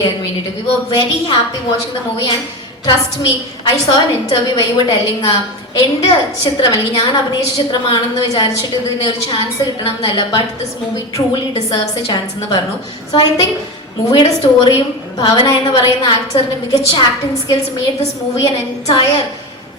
We were very happy watching the movie, and trust me, I saw an interview where you were telling എൻ്റെ ചിത്രം അല്ലെങ്കിൽ ഞാൻ അഭിനയിച്ച ചിത്രമാണെന്ന് വിചാരിച്ചിട്ട് ഇതിന് ഒരു ചാൻസ് കിട്ടണം എന്നല്ല, but this movie truly deserves A chance എന്ന് പറഞ്ഞു. സോ ഐ തിങ്ക് മൂവിയുടെ സ്റ്റോറിയും ഭാവന എന്ന് പറയുന്ന ആക്ടറിന്റെ മികച്ച acting skills made this movie an entire,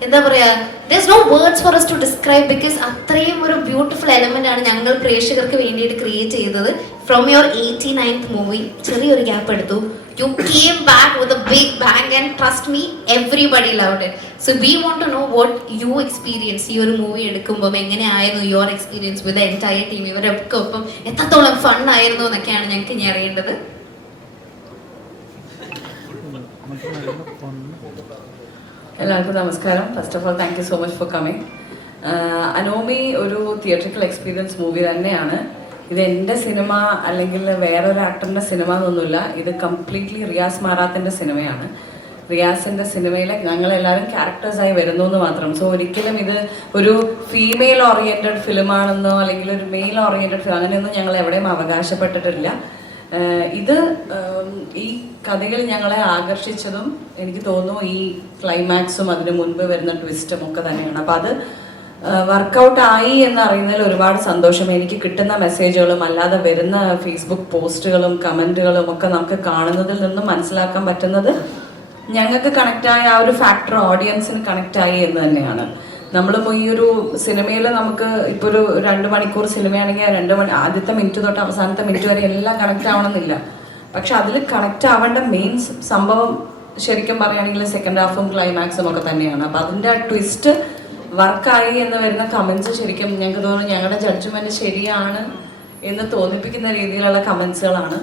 എന്താ പറയുക, there's no words for us to describe because അത്രയും ഒരു ബ്യൂട്ടിഫുൾ എലമെന്റ് ആണ് ഞങ്ങൾ പ്രേക്ഷകർക്ക് വേണ്ടിയിട്ട് ക്രിയേറ്റ് ചെയ്തത്. ഫ്രോം യുവർ 89th മൂവി ചെറിയൊരു ഗ്യാപ്പ് എടുത്തു, you came back with a big bang and trust me, everybody loved it. So we want to know what you experienced ഈ ഒരു മൂവി എടുക്കുമ്പോൾ എങ്ങനെയായിരുന്നു your experience with the entire team, ഇവരൊക്കെ ഒപ്പം എത്രത്തോളം fun ആയിരുന്നു എന്നൊക്കെയാണ് ഞങ്ങൾക്ക് ഇനി അറിയേണ്ടത്. എല്ലാവർക്കും നമസ്കാരം. First of all thank you so much for coming. Anomie ഒരു തിയേറ്ററിക്കൽ എക്സ്പീരിയൻസ് മൂവി തന്നെയാണ്. ഇത് എൻ്റെ സിനിമ അല്ലെങ്കിൽ വേറൊരു ആക്ടറിൻ്റെ സിനിമ എന്നൊന്നുമില്ല. ഇത് കംപ്ലീറ്റ്ലി റിയാസ് മാറാത്തിൻ്റെ സിനിമയാണ്. റിയാസിൻ്റെ സിനിമയിലെ ഞങ്ങളെല്ലാവരും ക്യാരക്ടേഴ്സായി വരുന്നു എന്ന് മാത്രം. സോ ഒരിക്കലും ഇത് ഒരു ഫീമെയിൽ ഓറിയൻറ്റഡ് ഫിലിമാണെന്നോ അല്ലെങ്കിൽ ഒരു മെയിൽ ഓറിയൻറ്റഡ് ഫിലിം അങ്ങനെയൊന്നും ഞങ്ങൾ എവിടെയും അവകാശപ്പെട്ടിട്ടില്ല. ഇത് ഈ കഥകൾ ഞങ്ങളെ ആകർഷിച്ചതും എനിക്ക് തോന്നുന്നു ഈ ക്ലൈമാക്സും അതിന് മുൻപ് വരുന്ന ട്വിസ്റ്റും ഒക്കെ തന്നെയാണ്. അപ്പം അത് വർക്കൗട്ട് ആയി എന്നറിയുന്നതിൽ ഒരുപാട് സന്തോഷം. എനിക്ക് കിട്ടുന്ന മെസ്സേജുകളും അല്ലാതെ വരുന്ന ഫേസ്ബുക്ക് പോസ്റ്റുകളും കമൻറ്റുകളും ഒക്കെ നമുക്ക് കാണുന്നതിൽ നിന്നും മനസ്സിലാക്കാൻ പറ്റുന്നത് ഞങ്ങൾക്ക് കണക്റ്റായ ആ ഒരു ഫാക്ടർ ഓഡിയൻസിന് കണക്റ്റായി എന്ന് തന്നെയാണ്. നമ്മളും ഈ ഒരു സിനിമയിൽ നമുക്ക് ഇപ്പോൾ ഒരു 2 മണിക്കൂർ സിനിമയാണെങ്കിൽ ആദ്യത്തെ മിനിറ്റ് തൊട്ട് അവസാനത്തെ മിനിറ്റ് വരെ എല്ലാം കണക്റ്റ് ആവണമെന്നില്ല. പക്ഷെ അതിൽ കണക്റ്റ് ആവേണ്ട മെയിൻ സംഭവം ശരിക്കും പറയുകയാണെങ്കിൽ സെക്കൻഡ് ഹാഫും ക്ലൈമാക്സും ഒക്കെ തന്നെയാണ്. അപ്പം അതിൻ്റെ ട്വിസ്റ്റ് വർക്കായി എന്ന് വരുന്ന കമൻസ് ശരിക്കും ഞങ്ങൾക്ക് തോന്നുന്നു ഞങ്ങളുടെ ജഡ്ജ്മെൻറ്റ് ശരിയാണ് എന്ന് തോന്നിപ്പിക്കുന്ന രീതിയിലുള്ള കമൻസുകളാണ്.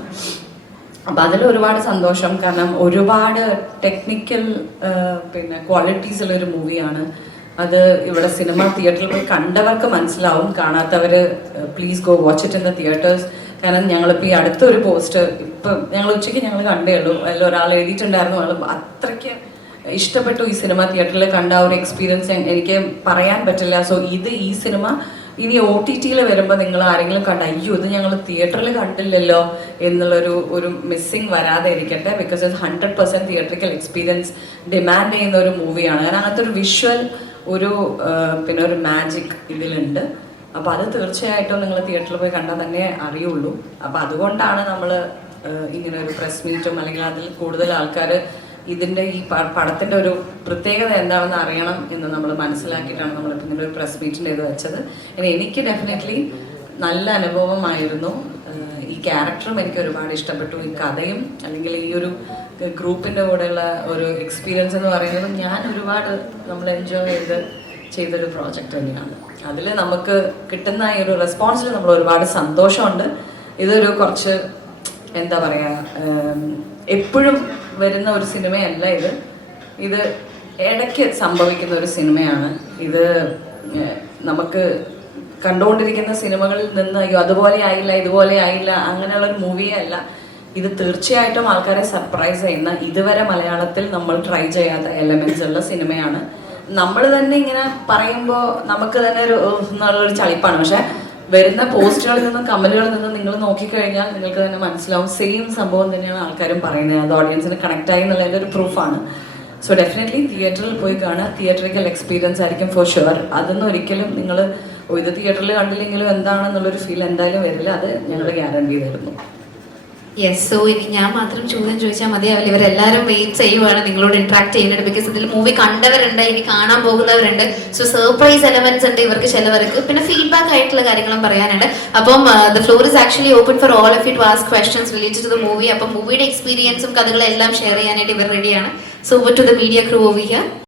അപ്പം അതിൽ ഒരുപാട് സന്തോഷം. കാരണം ഒരുപാട് ടെക്നിക്കൽ ക്വാളിറ്റീസുള്ളൊരു മൂവിയാണ്. അത് ഇവിടെ സിനിമ തിയേറ്ററിൽ പോയി കണ്ടവർക്ക് മനസ്സിലാവും, കാണാത്തവർ please go watch it in the theatres. കാരണം ഞങ്ങളിപ്പോൾ ഈ അടുത്തൊരു പോസ്റ്റ് ഇപ്പം ഞങ്ങൾ ഉച്ചയ്ക്ക് ഞങ്ങൾ കണ്ടേ ഉള്ളൂ, അതിൽ ഒരാൾ എഴുതിയിട്ടുണ്ടായിരുന്നു, അത്രയ്ക്ക് ഇഷ്ടപ്പെട്ടു ഈ സിനിമ തിയേറ്ററിൽ കണ്ട ഒരു എക്സ്പീരിയൻസ് എനിക്ക് പറയാൻ പറ്റില്ല. സോ ഈ സിനിമ ഇനി OTT-യിൽ വരുമ്പോൾ നിങ്ങൾ ആരെങ്കിലും കണ്ട അയ്യോ ഇത് ഞങ്ങൾ തിയേറ്ററിൽ കണ്ടില്ലല്ലോ എന്നുള്ളൊരു മിസ്സിങ് വരാതെ ഇരിക്കട്ടെ. ബിക്കോസ് ഇത് 100% തിയേറ്ററിക്കൽ എക്സ്പീരിയൻസ് ഡിമാൻഡ് ചെയ്യുന്ന ഒരു മൂവിയാണ്. കാരണം അങ്ങനത്തെ ഒരു വിഷ്വൽ ഒരു മാജിക് ഇതിലുണ്ട്. അപ്പോൾ അത് തീർച്ചയായിട്ടും നിങ്ങൾ തിയേറ്ററിൽ പോയി കണ്ടാൽ തന്നെ അറിയുള്ളൂ. അപ്പോൾ അതുകൊണ്ടാണ് നമ്മൾ ഇങ്ങനെ ഒരു പ്രസ് മീറ്റും അല്ലെങ്കിൽ അതിൽ കൂടുതൽ ആൾക്കാർ ഇതിൻ്റെ ഈ പടത്തിൻ്റെ ഒരു പ്രത്യേകത എന്താണെന്ന് അറിയണം എന്ന് നമ്മൾ മനസ്സിലാക്കിയിട്ടാണ് നമ്മളിപ്പോൾ ഇങ്ങനെ ഒരു പ്രസ് മീറ്റിൻ്റെ ഇത് വെച്ചത്. എനിക്ക് ഡെഫിനറ്റ്ലി നല്ല അനുഭവമായിരുന്നു. ഈ ക്യാരക്ടറും എനിക്ക് ഒരുപാട് ഇഷ്ടപ്പെട്ടു. ഈ കഥയും അല്ലെങ്കിൽ ഈ ഒരു ഗ്രൂപ്പിൻ്റെ കൂടെയുള്ള ഒരു എക്സ്പീരിയൻസ് എന്ന് പറയുന്നതും ഞാൻ ഒരുപാട് നമ്മൾ എൻജോയ് ചെയ്തൊരു പ്രോജക്റ്റ് തന്നെയാണ്. അതിൽ നമുക്ക് കിട്ടുന്ന ഈ ഒരു റെസ്പോൺസിൽ നമ്മൾ ഒരുപാട് സന്തോഷമുണ്ട്. ഇതൊരു കുറച്ച് എന്താ പറയുക, എപ്പോഴും വരുന്ന ഒരു സിനിമയല്ല ഇത് ഇടയ്ക്ക് സംഭവിക്കുന്ന ഒരു സിനിമയാണ്. ഇത് നമുക്ക് കണ്ടുകൊണ്ടിരിക്കുന്ന സിനിമകളിൽ നിന്ന് അയ്യോ അതുപോലെ ആയില്ല ഇതുപോലെ ആയില്ല അങ്ങനെയുള്ളൊരു മൂവിയേ അല്ല. ഇത് തീർച്ചയായിട്ടും ആൾക്കാരെ സർപ്രൈസ് ചെയ്യുന്ന, ഇതുവരെ മലയാളത്തിൽ നമ്മൾ ട്രൈ ചെയ്യാത്ത എലമെന്റ്സ് ഉള്ള സിനിമയാണ്. നമ്മൾ തന്നെ ഇങ്ങനെ പറയുമ്പോൾ നമുക്ക് തന്നെ എന്നുള്ളൊരു ചളിപ്പാണ്. പക്ഷെ വരുന്ന പോസ്റ്റുകളിൽ നിന്നും കമന്റുകളിൽ നിന്നും നിങ്ങൾ നോക്കിക്കഴിഞ്ഞാൽ നിങ്ങൾക്ക് തന്നെ മനസ്സിലാവും സെയിം സംഭവം തന്നെയാണ് ആൾക്കാരും പറയുന്നത്. അത് ഓഡിയൻസിന് കണക്റ്റ് ആയി എന്നുള്ളതിൻ്റെ ഒരു പ്രൂഫാണ്. സോ ഡെഫിനറ്റ്ലി തിയേറ്ററിൽ പോയി കാണുക. തിയേറ്ററിക്കൽ എക്സ്പീരിയൻസ് ആയിരിക്കും ഫോർ ഷുവർ. അതൊന്നും ഒരിക്കലും നിങ്ങൾ ഇത് തിയേറ്ററിൽ കണ്ടില്ലെങ്കിലും എന്താണെന്നുള്ളൊരു ഫീൽ എന്തായാലും വരില്ല. അത് ഞങ്ങൾ ഗ്യാരണ്ടി തരുന്നു. യെസ്. സോ ഇനി ഞാൻ മാത്രം ചോദ്യം ചോദിച്ചാൽ മതിയാവില്ല, ഇവരെല്ലാവരും വെയിറ്റ് ചെയ്യുവാണ് നിങ്ങളോട് ഇന്ററാക്ട് ചെയ്യുന്നുണ്ട്. ബിക്കോസ് ഇതിൽ മൂവി കണ്ടവരുണ്ട്, ഇനി കാണാൻ പോകുന്നവരുണ്ട്. സോ സർപ്രൈസ് എലമെന്റ്സ് ഉണ്ട് ഇവർക്ക്, ചിലവർക്ക് പിന്നെ ഫീഡ്ബാക്ക് ആയിട്ടുള്ള കാര്യങ്ങളും പറയാനുണ്ട്. അപ്പം the floor is actually open for all of you to ask questions related to the movie. അപ്പം മൂവിയുടെ എക്സ്പീരിയൻസും കഥകളും എല്ലാം ഷെയർ ചെയ്യാനായിട്ട് ഇവർ റെഡിയാണ്. So over to the media crew over here.